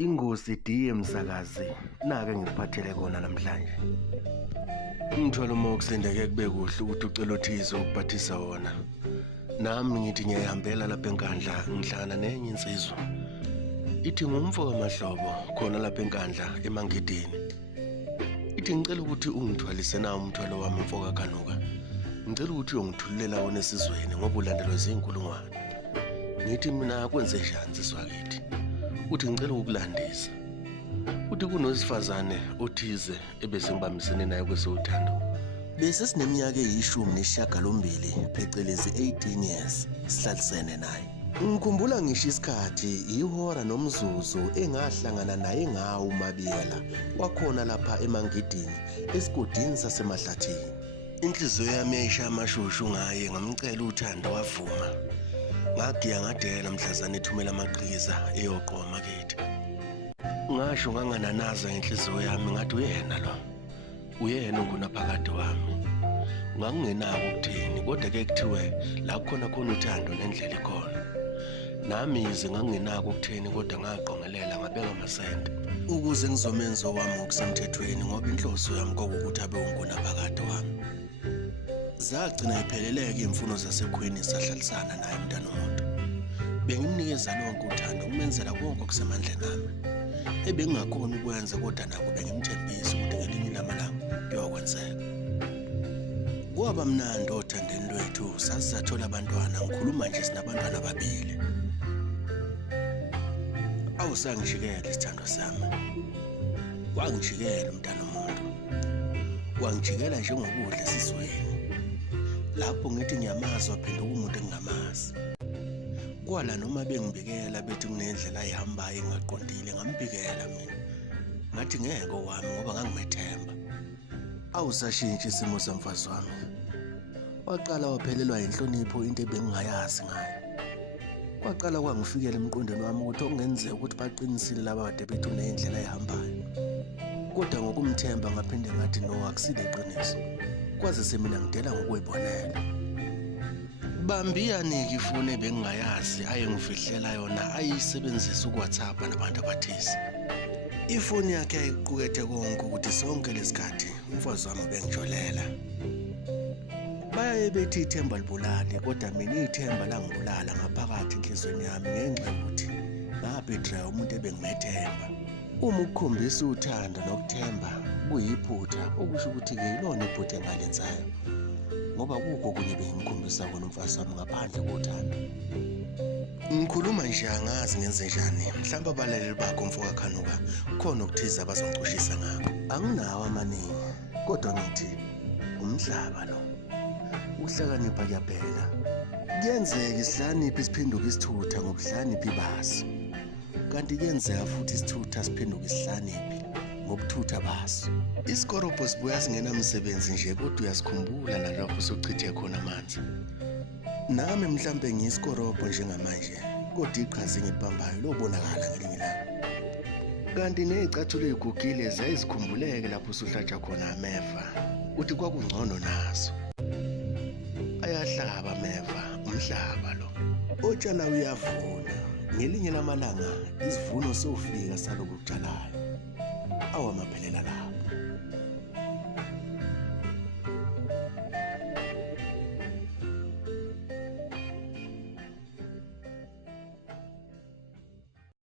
Ingozi diye msakazi, nake ngikuphathele kona namhlanje. Umthwalo uma ukusindeke kube kuhle ukuthi ucela uthize ukuphathisa wona. Nami ngithi ngiyahambela lapha eNkandla ngihlangana nenye insizwa. Ithi ngumfo kamahlobo khona lapha eNkandla eMangidini. Ithi ngicela ukuthi ungithwalise nawo umthwalo wami mfo kaKhanuka. Ngicela ukuthi uyongithululela wona esizweni ngoba ulandelwa izinkulungwane. Ngithi mina kwenze njani siswakithi? Uthi ngicela ukukulandisa. Uthi kunosifazane othize ebese ngibambisene naye kwesewuthando. Bese sineminyaka eyi18 phecelezi 18 years sihlalisene naye. Ngikhumbula ngisho isikhathi ihora nomzuzu engahlangana naye ngawo uMabiyela wakhona lapha eMangidini esigodini sasemahlathini. Inhliziyo yami yayishaya amashushu ngaye ngamcela uthando wavuma. Ngagiya ngadela mhlazane ethumela amaqhiza eyoqoma kithi. Ngasho ngangananaza ngenhliziyo yami ngathi uyena lo. Uyena ungunaphakade wami. Ngangingenako ukuthini kodwa ke kuthiwe la khona uthando nendlela ikhona. Nami ize ngangingenako ukuthini kodwa ngaqongelela ngabeka amasente ukuze ngizomenza wami ngokusemthethweni ngoba inhloso yami kwakukuthi abe ungunaphakade wami. Zagcina ipheleleke imfuno zasekhweni sahlalisana naye umntana womuntu. Bengimnikeza lonke uthando umenzela konke okusemandleni nami. Ebengingakhona ukwenza kodwa nako bengimthembisa ukuthi ngelinye lamalanga kuyokwenzeka. Kwaba mnandi othandeni lwethu sasizathola abantwana ngikhuluma nje sinabantwana ababili. Awusangijikela isithando sami. Wangijikela umntana womuntu. Wangijikela njengokudla esizweni. Lapho ngithi ngiyamazi waphenduka umuntu engingamazi. Kwala noma bengibikela bethi kunendlela ayihambayo engaqondile ngambikela mina. Ngathi ngeke wami ngoba ngangimethemba. Awusashintsha isimo somfazi wami. Waqala waphelelwa inhlonipho into ebengingayazi ngayo. Kwaqala kwangifikela emqondweni wami ukuthi okungenzeka ukuthi baqinisile laba kade bethi unendlela ayihambayo. Kodwa ngokumthemba ngaphinde ngathi no akusile iqiniso. Kwaze semina ngidela ngokuyibonela. Bambiyani ifone bengingayazi ayengifihlela yona ayisebenzisa uWhatsApp nabantu abathize. Ifoni yakhe ayiqukethe konke ukuthi sonke lesikhathi umfazi wami bengijolela. Bayaye bethi ithemba libulali kodwa mina ithemba langibulala ngaphakathi enhlizweni yami ngenxa yokuthi ngabetray umuntu ebengimethemba. Uma ukukhombisa uthando nokuthemba kuyiphutha okusho ukuthi ke yilona iphutha engalenzayo. Ngoba kukho kunye bengimkhombisa kona umfazi wami ngaphandle kothando. Ngikhuluma nje angazi ngenze njani. Mhlawumbe abalaleli bakho mfo kaKhanuka khona ukuthiza abazongiqushisa ngakho. Anginawo amaningi kodwa ngithi umhlaba lo. Uhlakanipha kuyaphela. Kuyenzeka isihlakaniphi siphenduka isithutha ngobuhlakaniphi baso. Kanti kuyenzeka futhi isithutha siphenduka isihlakaniphi ngobuthutha baso. Isikoropo sibuya singenamsebenzi nje kodwa uyasikhumbula nalapho usuchithe khona amanzi. Nami mhlambe ngiyisikoropo njengamanje kodwa iqhaza engilibambayo lobonakala ngelinye ilanga. Kanti nezicathulo ezigugile zayizikhumbuleke lapho usuhlatsha khona ameva. Uthi kwakungcono naso. Ayahlaba ameva umhlaba lo. Otshala uyavuna. Ngelinye lamalanga isivuno sofika saloku kutshalayo. Awamaphelela lapho.